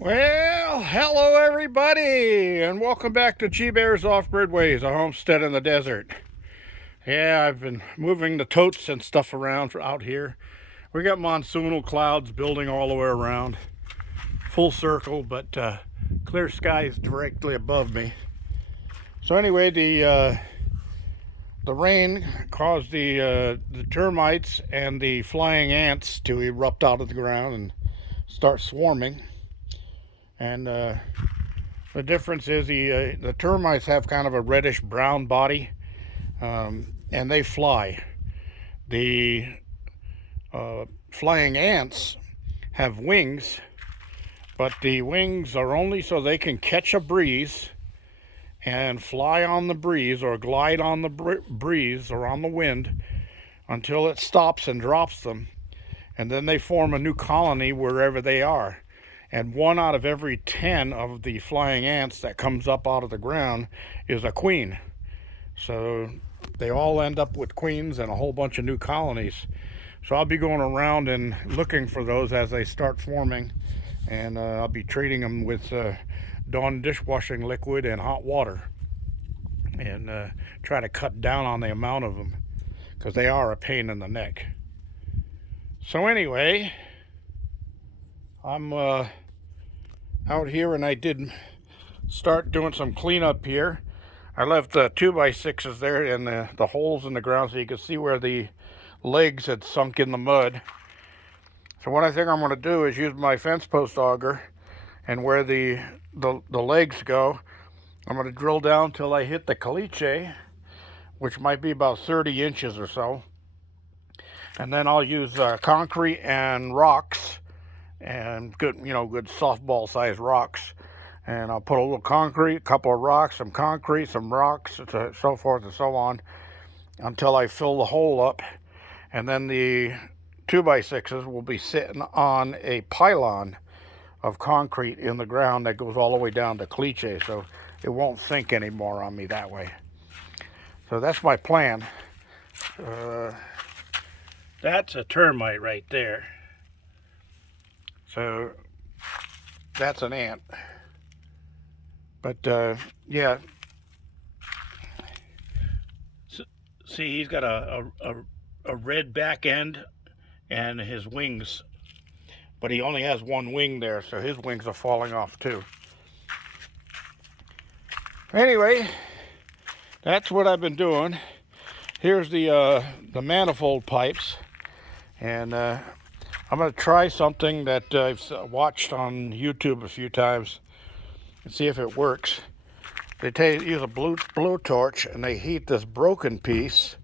Well, hello everybody, and welcome back to G-Bear's Off-Grid Ways, a homestead in the desert. Yeah, I've been moving the totes and stuff around for out here. We got monsoonal clouds building all the way around, full circle, but clear skies directly above me. So anyway, the rain caused the termites and the flying ants to erupt out of the ground and start swarming. And the difference is the termites have kind of a reddish brown body, and they fly. The flying ants have wings, but the wings are only so they can catch a breeze and fly on the breeze or glide on the breeze or on the wind until it stops and drops them. And then they form a new colony wherever they are. And 1 out of every 10 of the flying ants that comes up out of the ground is a queen. So they all end up with queens and a whole bunch of new colonies. So I'll be going around and looking for those as they start forming. And I'll be treating them with Dawn dishwashing liquid and hot water. And try to cut down on the amount of them, because they are a pain in the neck. So anyway, I'm out here, and I did start doing some cleanup here. I left the 2x6s there and the holes in the ground so you can see where the legs had sunk in the mud. So what I think I'm going to do is use my fence post auger, and where the legs go, I'm going to drill down till I hit the caliche, which might be about 30 inches or so. And then I'll use concrete and rocks, and good softball sized rocks. And I'll put a little concrete, a couple of rocks, some concrete, some rocks, so forth and so on, until I fill the hole up. And then the 2x6s will be sitting on a pylon of concrete in the ground that goes all the way down to cliche, so it won't sink anymore on me that way. So that's my plan. That's a termite right there. So that's an ant. But yeah, see, he's got a red back end and his wings, but he only has one wing there, so his wings are falling off too. Anyway, that's what I've been doing. Here's the manifold pipes, and I'm going to try something that I've watched on YouTube a few times and see if it works. They use a blowtorch, and they heat this broken piece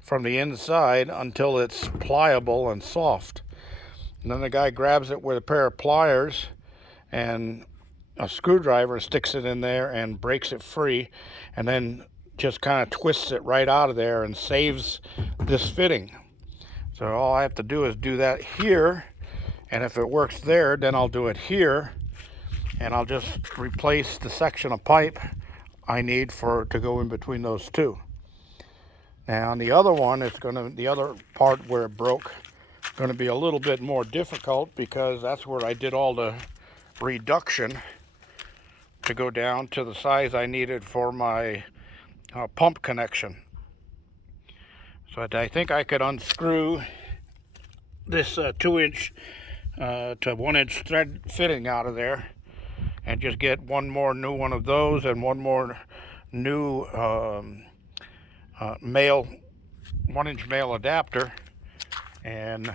from the inside until it's pliable and soft. And then the guy grabs it with a pair of pliers and a screwdriver, sticks it in there and breaks it free, and then just kind of twists it right out of there and saves this fitting. So all I have to do is do that here, and if it works there, then I'll do it here, and I'll just replace the section of pipe I need to go in between those two. Now on the other one, the other part where it broke, going to be a little bit more difficult, because that's where I did all the reduction to go down to the size I needed for my pump connection. So I think I could unscrew this 2-inch to 1-inch thread fitting out of there, and just get one more new one of those and one more new male 1-inch male adapter, and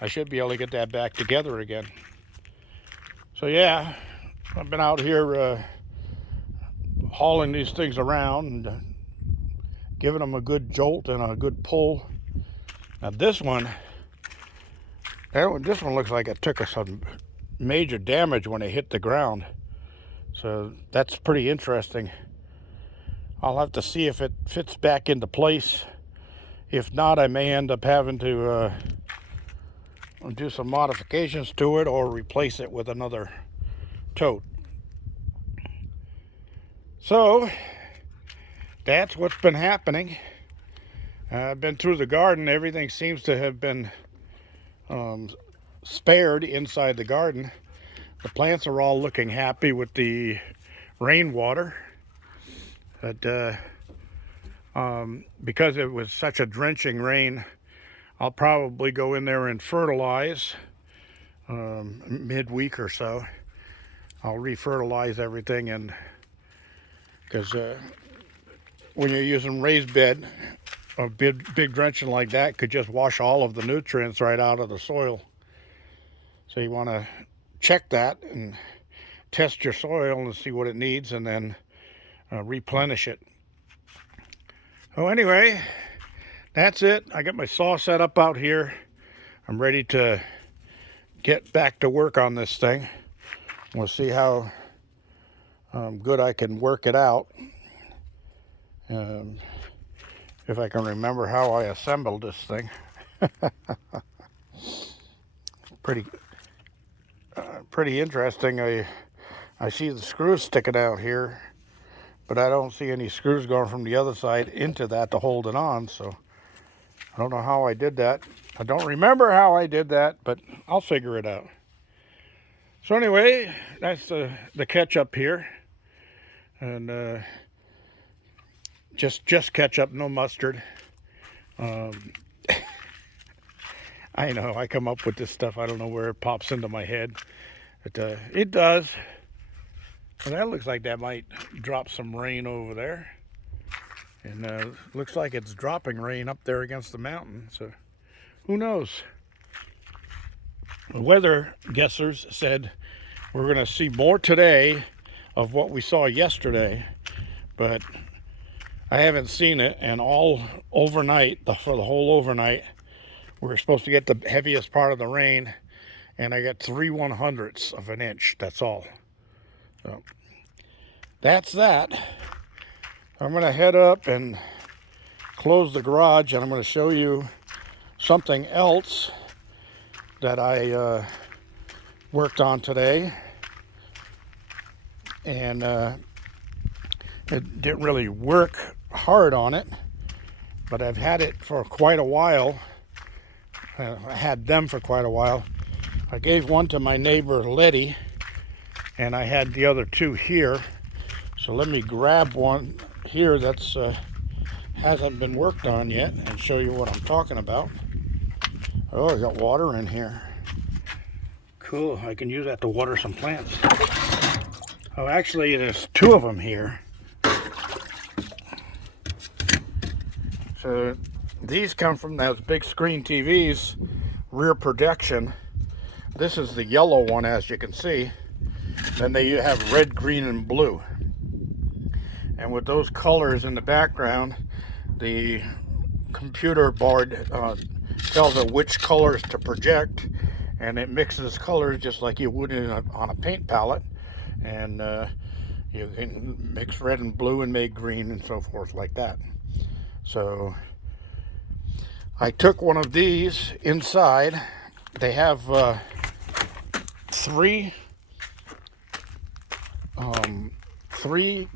I should be able to get that back together again. So yeah, I've been out here hauling these things around and giving them a good jolt and a good pull. Now this one looks like it took some major damage when it hit the ground, so that's pretty interesting. I'll have to see if it fits back into place. If not, I may end up having to do some modifications to it or replace it with another tote. So that's what's been happening. I've been through the garden. Everything seems to have been spared inside the garden. the plants are all looking happy with the rainwater. But because it was such a drenching rain, I'll probably go in there and fertilize midweek or so. I'll refertilize everything, and because when you're using raised bed, a big drenching like that could just wash all of the nutrients right out of the soil. So you want to check that and test your soil and see what it needs, and then replenish it. So anyway, that's it. I got my saw set up out here. I'm ready to get back to work on this thing. We'll see how good I can work it out. If I can remember how I assembled this thing. Pretty interesting. I see the screws sticking out here, but I don't see any screws going from the other side into that to hold it on, so I don't know how I did that. I don't remember how I did that, but I'll figure it out. So anyway, that's the ketchup here, and just ketchup, no mustard. I know I come up with this stuff. I don't know where it pops into my head, but it does. Well, that looks like that might drop some rain over there, and looks like it's dropping rain up there against the mountain. So who knows? The weather guessers said we're going to see more today of what we saw yesterday, but I haven't seen it. And all overnight, for the whole overnight, we're supposed to get the heaviest part of the rain, and I got 3/100ths of an inch. That's all. So that's that. I'm going to head up and close the garage, and I'm going to show you something else that I worked on today. And it didn't really work hard on it, but I've had it for quite a while. I had them for quite a while. I gave one to my neighbor Letty, and I had the other two here. So let me grab one here that's hasn't been worked on yet and show you what I'm talking about. Oh, I got water in here. Cool, I can use that to water some plants. Oh, actually there's two of them here. So these come from those big screen TVs, rear projection. This is the yellow one, as you can see. Then they have red, green, and blue. And with those colors in the background, the computer board tells it which colors to project, and it mixes colors just like you would on a paint palette. And you can mix red and blue and make green and so forth like that. So I took one of these inside. They have three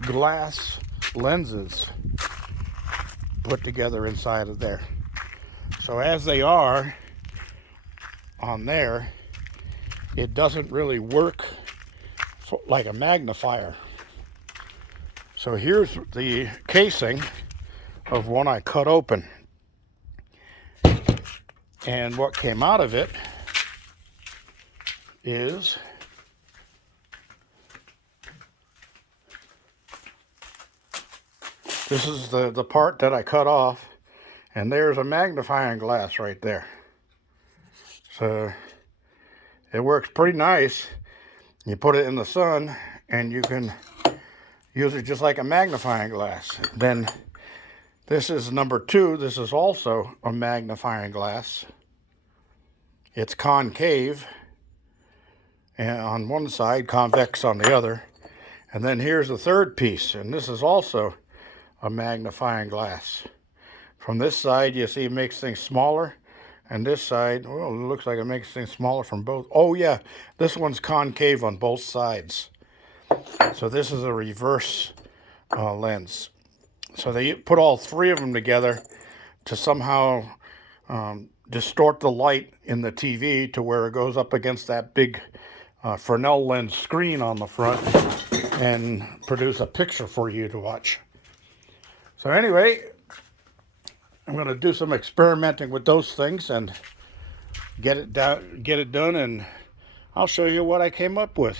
glass lenses put together inside of there. So as they are on there, it doesn't really work like a magnifier. So here's the casing of one I cut open, and what came out of it is this is the part that I cut off, and there's a magnifying glass right there. So it works pretty nice. You put it in the sun and you can use it just like a magnifying glass. Then this is number 2. This is also a magnifying glass. It's concave and on one side, convex on the other. And then here's the third piece, and this is also a magnifying glass. From this side, you see it makes things smaller, and this side, well, it looks like it makes things smaller from both. Oh yeah, this one's concave on both sides. So this is a reverse lens. So they put all three of them together to somehow distort the light in the TV to where it goes up against that big Fresnel lens screen on the front and produce a picture for you to watch. So anyway, I'm going to do some experimenting with those things and get it done, and I'll show you what I came up with.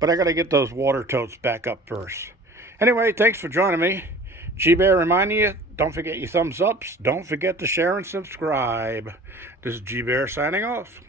But I got to get those water totes back up first. Anyway, thanks for joining me. G-Bear reminding you, don't forget your thumbs ups. Don't forget to share and subscribe. This is G-Bear signing off.